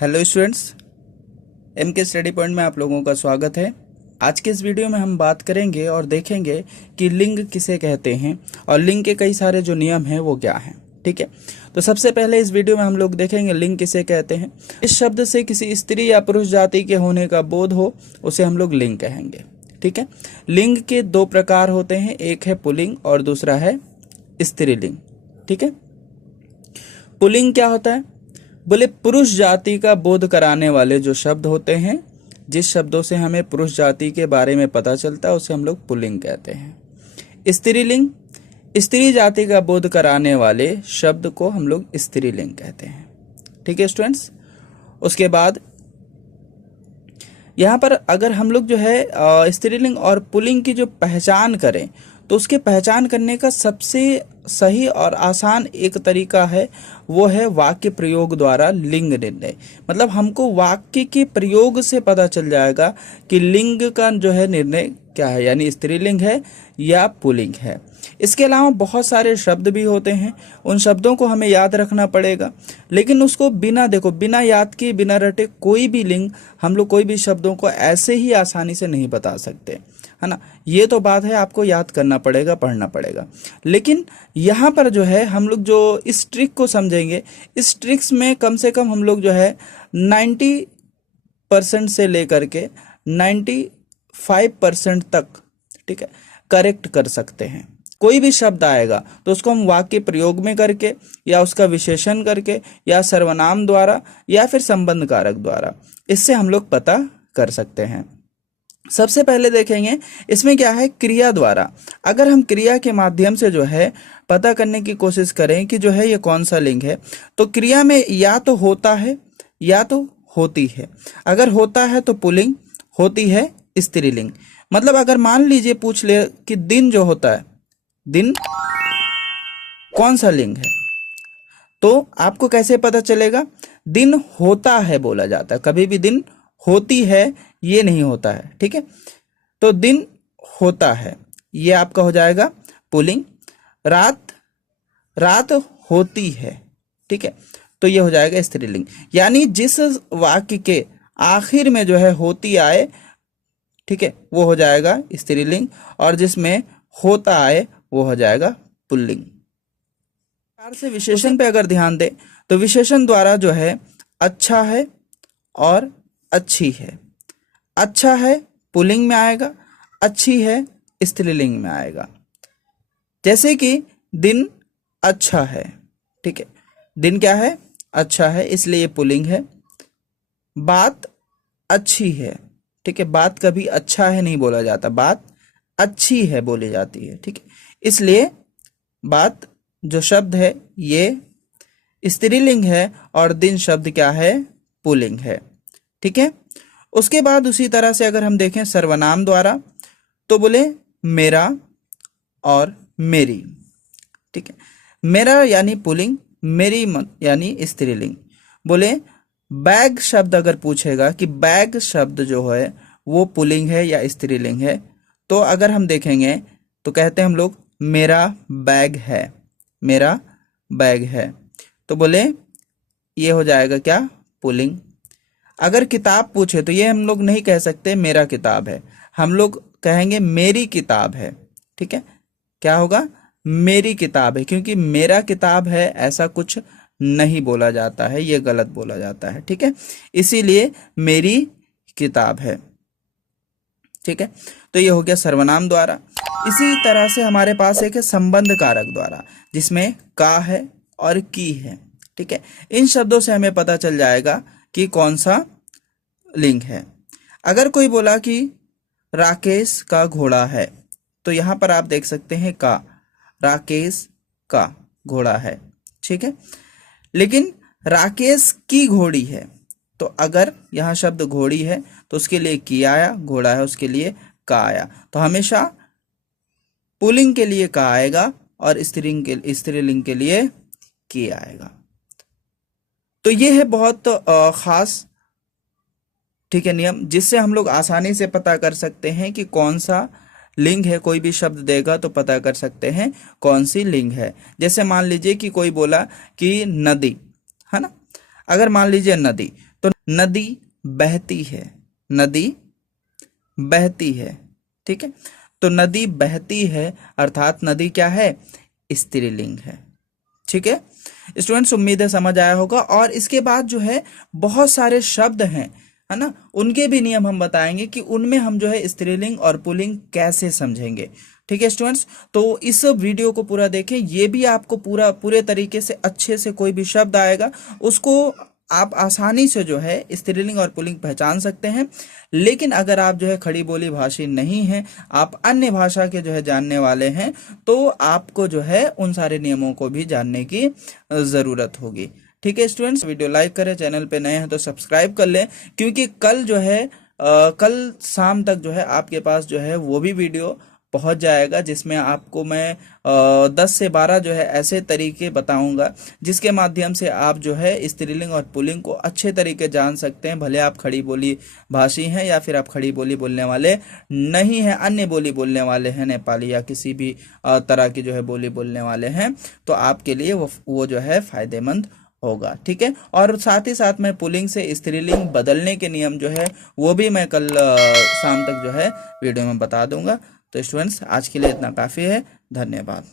Hello students, M के study point में आप लोगों का स्वागत है। आज के इस वीडियो में हम बात करेंगे और देखेंगे कि लिंग किसे कहते हैं और लिंग के कई सारे जो नियम हैं वो क्या हैं। ठीक है, तो सबसे पहले इस वीडियो में हम लोग देखेंगे लिंग किसे कहते हैं। इस शब्द से किसी स्त्री या पुरुष जाति के होने का बोध हो उसे हम लोग लिंग कहेंगे। ठीक है, लिंग के दो प्रकार होते हैं, एक है पुल्लिंग और दूसरा है स्त्रीलिंग। ठीक है, पुल्लिंग क्या होता है? बोले पुरुष जाति का बोध कराने वाले जो शब्द होते हैं, जिस शब्दों से हमें पुरुष जाति के बारे में पता चलता है उसे हम लोग पुल्लिंग कहते हैं। स्त्रीलिंग, स्त्री जाति का बोध कराने वाले शब्द को हम लोग स्त्रीलिंग कहते हैं। ठीक है स्टूडेंट्स, उसके बाद यहाँ पर अगर हम लोग जो है स्त्रीलिंग और पुल्लिंग की जो पहचान करें तो उसके पहचान करने का सबसे सही और आसान एक तरीका है, वो है वाक्य प्रयोग द्वारा लिंग निर्णय। मतलब हमको वाक्य के प्रयोग से पता चल जाएगा कि लिंग का जो है निर्णय क्या है, यानी स्त्रीलिंग है या पुल्लिंग है। इसके अलावा बहुत सारे शब्द भी होते हैं, उन शब्दों को हमें याद रखना पड़ेगा, लेकिन उसको बिना याद किए बिना रटे कोई भी लिंग हम लोग कोई भी शब्दों को ऐसे ही आसानी से नहीं बता सकते, है ना। ये तो बात है, आपको याद करना पड़ेगा, पढ़ना पड़ेगा। लेकिन यहाँ पर जो है हम लोग जो इस ट्रिक को समझेंगे, इस ट्रिक्स में कम से कम हम लोग जो है 90% से लेकर के 95% तक, ठीक है, करेक्ट कर सकते हैं। कोई भी शब्द आएगा तो उसको हम वाक्य प्रयोग में करके या उसका विशेषण करके या सर्वनाम द्वारा या फिर संबंध कारक द्वारा इससे हम लोग पता कर सकते हैं। सबसे पहले देखेंगे इसमें क्या है, क्रिया द्वारा। अगर हम क्रिया के माध्यम से जो है पता करने की कोशिश करें कि जो है ये कौन सा लिंग है, तो क्रिया में या तो होता है या तो होती है। अगर होता है तो पुल्लिंग, होती है स्त्रीलिंग। मतलब अगर मान लीजिए पूछ ले कि दिन जो होता है, दिन कौन सा लिंग है, तो आपको कैसे पता चलेगा? दिन होता है बोला जाता है, कभी भी दिन होती है ये नहीं होता है। ठीक है, तो दिन होता है ये आपका हो जाएगा पुल्लिंग। रात, रात होती है, ठीक है, तो ये हो जाएगा स्त्रीलिंग। यानी जिस वाक्य के आखिर में जो है होती आए, ठीक है, वो हो जाएगा स्त्रीलिंग, और जिसमें होता आए वो हो जाएगा पुल्लिंग। प्रकार से विशेषण पे अगर ध्यान दें तो विशेषण द्वारा जो है अच्छा है और अच्छी है। अच्छा है पुल्लिंग में आएगा, अच्छी है स्त्रीलिंग में आएगा। जैसे कि दिन अच्छा है, ठीक है, दिन क्या है? अच्छा है, इसलिए पुल्लिंग है। बात अच्छी है, ठीक है, बात कभी अच्छा है नहीं बोला जाता, बात अच्छी है बोली जाती है, ठीक है, इसलिए बात जो शब्द है ये स्त्रीलिंग है और दिन शब्द क्या है? पुल्लिंग है। ठीक है, उसके बाद उसी तरह से अगर हम देखें सर्वनाम द्वारा तो बोले मेरा और मेरी। ठीक है, मेरा यानी पुल्लिंग, मेरी यानी स्त्रीलिंग। बोले बैग शब्द अगर पूछेगा कि बैग शब्द जो है वो पुल्लिंग है या स्त्रीलिंग है, तो अगर हम देखेंगे तो कहते हैं हम लोग मेरा बैग है, मेरा बैग है, तो बोले ये हो जाएगा क्या? पुल्लिंग। अगर किताब पूछे तो ये हम लोग नहीं कह सकते मेरा किताब है, हम लोग कहेंगे मेरी किताब है। ठीक है, क्या होगा? मेरी किताब है, क्योंकि मेरा किताब है ऐसा कुछ नहीं बोला जाता है, ये गलत बोला जाता है। ठीक है, इसीलिए मेरी किताब है। ठीक है, तो ये हो गया सर्वनाम द्वारा। इसी तरह से हमारे पास एक है संबंध कारक द्वारा, जिसमें का है और की है। ठीक है, इन शब्दों से हमें पता चल जाएगा कि कौन सा लिंग है। अगर कोई बोला कि राकेश का घोड़ा है, तो यहां पर आप देख सकते हैं का, राकेश का घोड़ा है। ठीक है, लेकिन राकेश की घोड़ी है, तो अगर यहां शब्द घोड़ी है तो उसके लिए की आया, घोड़ा है उसके लिए का आया। तो हमेशा पुल्लिंग के लिए का आएगा और स्त्रीलिंग के लिए की आएगा। तो ये है बहुत खास, ठीक है, नियम, जिससे हम लोग आसानी से पता कर सकते हैं कि कौन सा लिंग है। कोई भी शब्द देगा तो पता कर सकते हैं कौन सी लिंग है। जैसे मान लीजिए कि कोई बोला कि नदी, है ना, अगर मान लीजिए नदी, तो नदी बहती है, नदी बहती है, ठीक है। तो नदी बहती है अर्थात नदी क्या है, स्त्रीलिंग है, ठीक है। स्टूडेंट्स उम्मीद है समझ आया होगा। और इसके बाद जो है बहुत सारे शब्द हैं, है ना, उनके भी नियम हम बताएंगे कि उनमें हम जो है स्त्रीलिंग और पुल्लिंग कैसे समझेंगे, ठीक है स्टूडेंट्स। तो इस वीडियो को पूरा देखें, ये भी आपको पूरे तरीके से अच्छे से कोई भी शब्द आएगा उसको आप आसानी से जो है स्त्रीलिंग और पुल्लिंग पहचान सकते हैं। लेकिन अगर आप जो है खड़ी बोली भाषी नहीं हैं, आप अन्य भाषा के जो है जानने वाले हैं, तो आपको जो है उन सारे नियमों को भी जानने की ज़रूरत होगी, ठीक है स्टूडेंट्स। वीडियो लाइक करें, चैनल पे नए हैं तो सब्सक्राइब कर लें, क्योंकि कल जो है कल शाम तक जो है आपके पास जो है वो भी वीडियो पहुंच जाएगा, जिसमें आपको मैं 10 से 12 जो है ऐसे तरीके बताऊंगा जिसके माध्यम से आप जो है स्त्रीलिंग और पुल्लिंग को अच्छे तरीके जान सकते हैं। भले आप खड़ी बोली भाषी हैं या फिर आप खड़ी बोली बोलने वाले नहीं हैं, अन्य बोली बोलने वाले हैं, नेपाली या किसी भी तरह की जो है बोली बोलने वाले हैं, तो आपके लिए वो जो है फायदेमंद होगा, ठीक है। और साथ ही साथ मैं पुल्लिंग से स्त्रीलिंग बदलने के नियम जो है वो भी मैं कल शाम तक जो है वीडियो में बता दूंगा। तो स्टूडेंट्स आज के लिए इतना काफ़ी है, धन्यवाद।